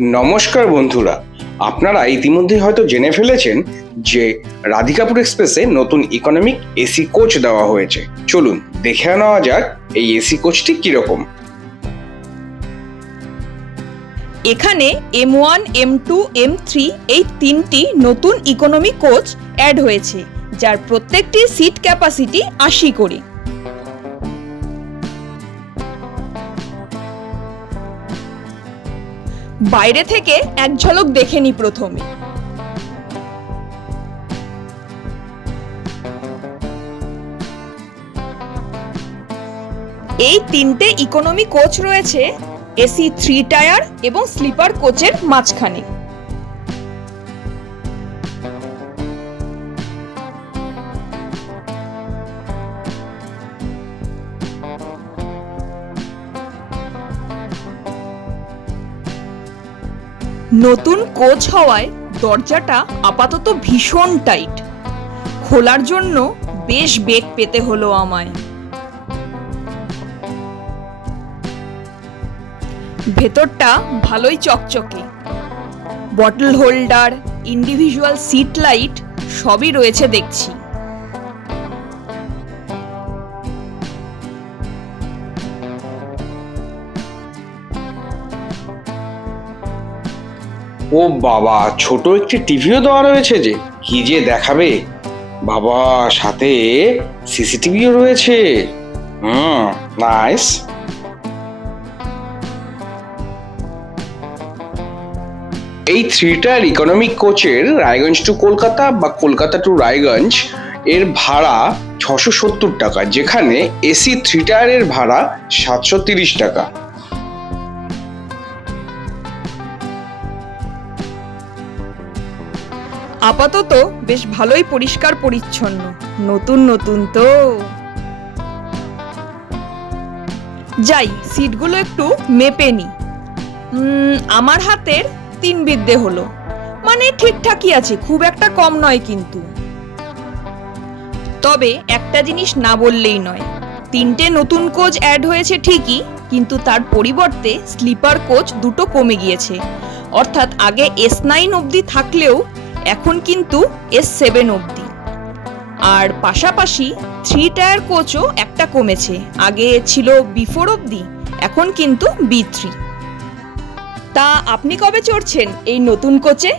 নমস্কার বন্ধুরা। আপনারা ইতিমধ্যে হয়তো জেনে ফেলেছেন যে রাধিকাপুর এক্সপ্রেসে নতুন ইকোনমিক এসি কোচ দেওয়া হয়েছে। চলুন, দেখে নেওয়া যাক এই এসি কোচটি কীরকম। এখানে M one M two M three এই তিনটি নতুন ইকোনমি কোচ অ্যাড হয়েছে, যার প্রত্যেকটি সিট ক্যাপাসিটি আশি করে। বাইরে থেকে এক ঝলক দেখে নি প্রথমে। এই তিনটে ইকোনমি কোচ রয়েছে, এসি থ্রি টায়ার এবং স্লিপার কোচের মাঝখানে। নতুন কোচ হওয়ায় দরজাটা আপাতত ভীষণ টাইট। খোলার জন্য বেশ বেগ পেতে হলো আমায়। ভেতরটা ভালোই চকচকে। Bottle holder individual seat light সবই রয়েছে দেখছি। ও বাবা, ছোট একটি টিভিও দেওয়া রয়েছে যে, কি যে দেখাবে? বাবা, সাথে সিসিটিভিও রয়েছে। হুম নাইস এই থ্রি টায়ার ইকোনমিক কোচের রায়গঞ্জ টু কলকাতা বা কলকাতা টু রায়গঞ্জ এর ভাড়া ছশো সত্তর টাকা, যেখানে এসি থ্রি টায়ারের ভাড়া সাতশো তিরিশ টাকা। আপাতত বেশ ভালোই পরিষ্কার পরিচ্ছন্ন। নতুন নতুন তো। যাই, সিটগুলো একটু মেপে নি। আমার হাতের তিন বিদ্যে হলো। মানে ঠিকঠাকই আছে, খুব একটা কম নয় কিন্তু। তবে একটা জিনিস না বললেই নয়। তিনটে নতুন কোচ অ্যাড হয়েছে ঠিকই, কিন্তু তার পরিবর্তে স্লিপার কোচ দুটো কমে গিয়েছে। অর্থাৎ আগে এস নাইন অবধি থাকলেও এখন কিন্তু এস সেভেন অবধি। আর পাশাপাশি থ্রি টায়ার কোচও একটা কমেছে। আগে ছিল বি ফোর অবধি, এখন কিন্তু বি থ্রি তা আপনি কবে চড়ছেন এই নতুন কোচে